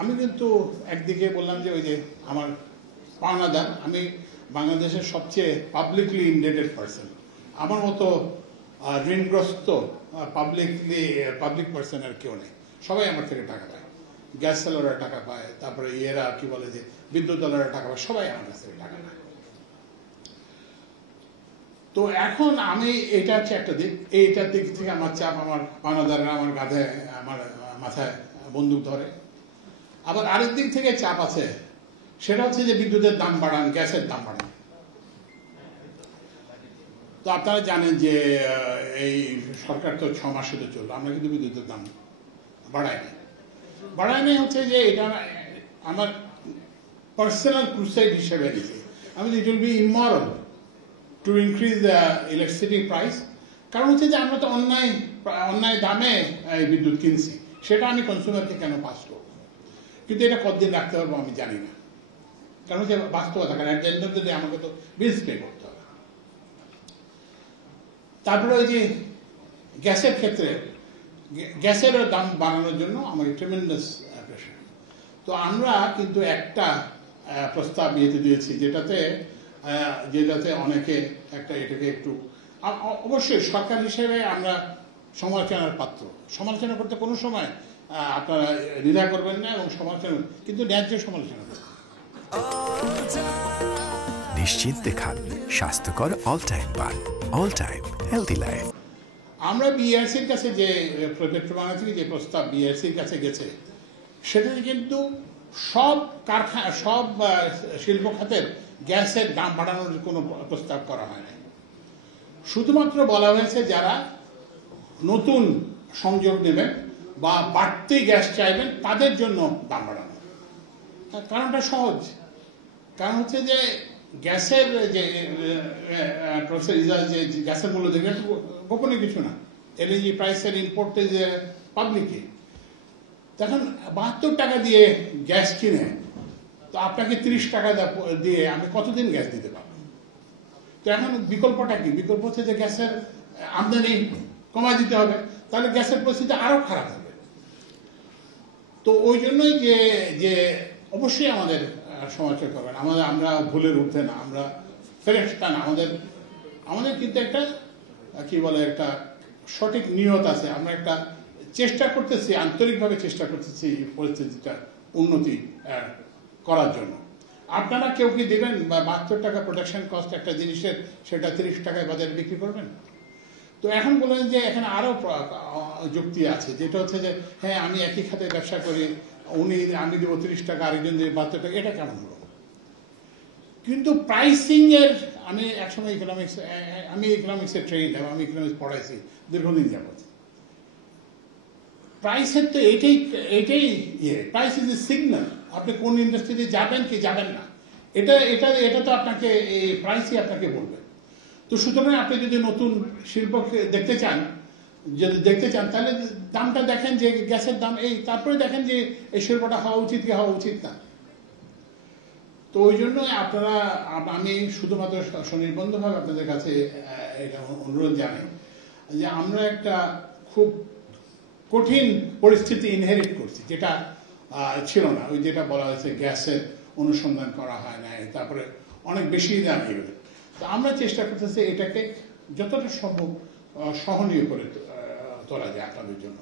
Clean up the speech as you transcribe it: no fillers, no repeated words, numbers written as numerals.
আমি কিন্তু একদিকে বললাম যে ওই যে আমার পাওনাদার, আমি বাংলাদেশের সবচেয়ে পাবলিকলি ইনডেটেড পার্সন। আমার মতো ঋণগ্রস্ত পাবলিক পার্সন আর কেউ নেই। সবাই আমার থেকে টাকা পায়, গ্যাস সেলাররা টাকা পায়, তারপরে ইয়েরা কি বলে যে বিদ্যুৎ দলাররা টাকা পায়, সবাই আমার কাছ থেকে টাকা পায়। তো এখন আমি এটা হচ্ছে একটা দিক, এইটার দিক থেকে আমার চাপ, আমার পাওনাদাররা আমার আমার মাথায় বন্দুক ধরে। আবার আরেক দিক থেকে চাপ আছে, সেটা হচ্ছে যে বিদ্যুতের দাম বাড়ান, গ্যাসের দাম বাড়ান। তো আপনারা জানেন যে এই সরকার তো 6 মাস হতে চললো, আমরা কিন্তু বিদ্যুতের দাম বাড়ায়নি হচ্ছে যে এটা আমার পার্সোনাল ক্রুসাইড হিসেবে নিয়েছি আমি, it will be immoral to increase the electricity price. কারণ হচ্ছে যে আমরা তো অন্যায় দামে বিদ্যুৎ কিনছি, সেটা আমি কনজিউমারকে কেন পাস করবো? কিন্তু এটা কতদিন রাখতে পারবো আমি জানি না, কারণ হচ্ছে বাস্তবতা, কারণ যদি আমাকে তো বিলস পে করতে হবে। তারপরে ওই যে গ্যাসের ক্ষেত্রে, গ্যাসের দাম বাড়ানোর জন্য আমার ট্রেমেন্ডাস প্রেশার। তো আমরা কিন্তু একটা প্রস্তাব ইয়েতে দিয়েছি, যেটাতে অনেকে এটাকে একটু, অবশ্যই সরকার হিসেবে আমরা সমালোচনার পাত্র, সমালোচনা করতে কোনো সময় আপনারা দ্বিধা করবেন না, এবং সমালোচনা কিন্তু ন্যায্য সমালোচনা করবেন। নিশ্চিন্তে খান স্বাস্থ্যকর অল টাইম পান, অল টাইম হেলদি লাইফ। আমরা বিআরসির কাছে যে পেট্রোবাংলা থেকে যে প্রস্তাব বিআরসির কাছে গেছে, সেটাতে কিন্তু সব কারখানা, সব শিল্প খাতের গ্যাসের দাম বাড়ানোর কোনো প্রস্তাব করা হয় না। শুধুমাত্র বলা হয়েছে যারা নতুন সংযোগ নেবেন বা বাড়তি গ্যাস চাইবেন তাদের জন্য দাম বাড়ানো। কারণটা সহজ, কারণ হচ্ছে যে গ্যাসের যে গ্যাসের মূল্য দেখবে গোপনীয় কিছু না, এলএনজি প্রাইসের ইম্পোর্টে যে পাবলিকে, তখন 72 টাকা দিয়ে গ্যাস কিনে তো আপনাকে 30 টাকা দিয়ে আমি কতদিন গ্যাস দিতে পারবো? তো এখন বিকল্পটা কি? বিকল্প হচ্ছে যে গ্যাসের আমদানি কমায় দিতে হবে, তাহলে গ্যাসের পরিস্থিতি আরো খারাপ হবে। তো ওই জন্যই যে অবশ্যই আমাদের সমালোচনা করবেন, আমরা ভুলের ঊর্ধ্বে না, আমরা ফেরেশতা না, আমাদের কিন্তু একটা কি বলে একটা সঠিক নিয়ত আছে। আমরা একটা চেষ্টা করতেছি, আন্তরিকভাবে চেষ্টা করতেছি পরিস্থিতিটা উন্নতি করার জন্য। আপনারা কেউ কি দেবেন 72 টাকা প্রোডাকশন কস্ট একটা জিনিসের, সেটা 30 টাকায় বাজারে বিক্রি করবেন? তো এখন বলেন যে এখানে আরো যুক্তি আছে, যেটা হচ্ছে যে হ্যাঁ আমি একই খাতে ব্যবসা করি, আমি দেবো 30 টাকা, আরেকজন দেবে 72 টাকা, এটা কেমন হলো? কিন্তু প্রাইসিং এর, আমি একসময় ইকোনমিক্সে ট্রেইন, আমি ইকোনমিক্স পড়াইছি দীর্ঘদিন যাবত। প্রাইসের তো এটাই প্রাইস ইজ এ সিগন্যাল, আপনি কোন ইন্ডাস্ট্রিতে যাবেন কি যাবেন না, এটা তো আপনাকে এই প্রাইসই আপনাকে বলবে। তো সুতরাং আপনি যদি নতুন শিল্প দেখতে চান তাহলে দামটা দেখেন যে গ্যাসের দাম এই, তারপরে দেখেন যে এই শিল্পটা হওয়া উচিত কি হওয়া উচিত না। তো ওই জন্য আমি শুধুমাত্র স্বনির্বন্ধভাবে আপনাদের কাছে এটা অনুরোধ জানাই যে আমরা একটা খুব কঠিন পরিস্থিতি ইনহেরিট করছি, যেটা ছিল না। ওই যেটা বলা হয়েছে গ্যাসের অনুসন্ধান করা হয় না, তারপরে অনেক বেশি দাম এগুলো। তো আমরা চেষ্টা করতেছি এটাকে যতটা সম্ভব সহনীয় করে তোলা যায় আপনাদের জন্য।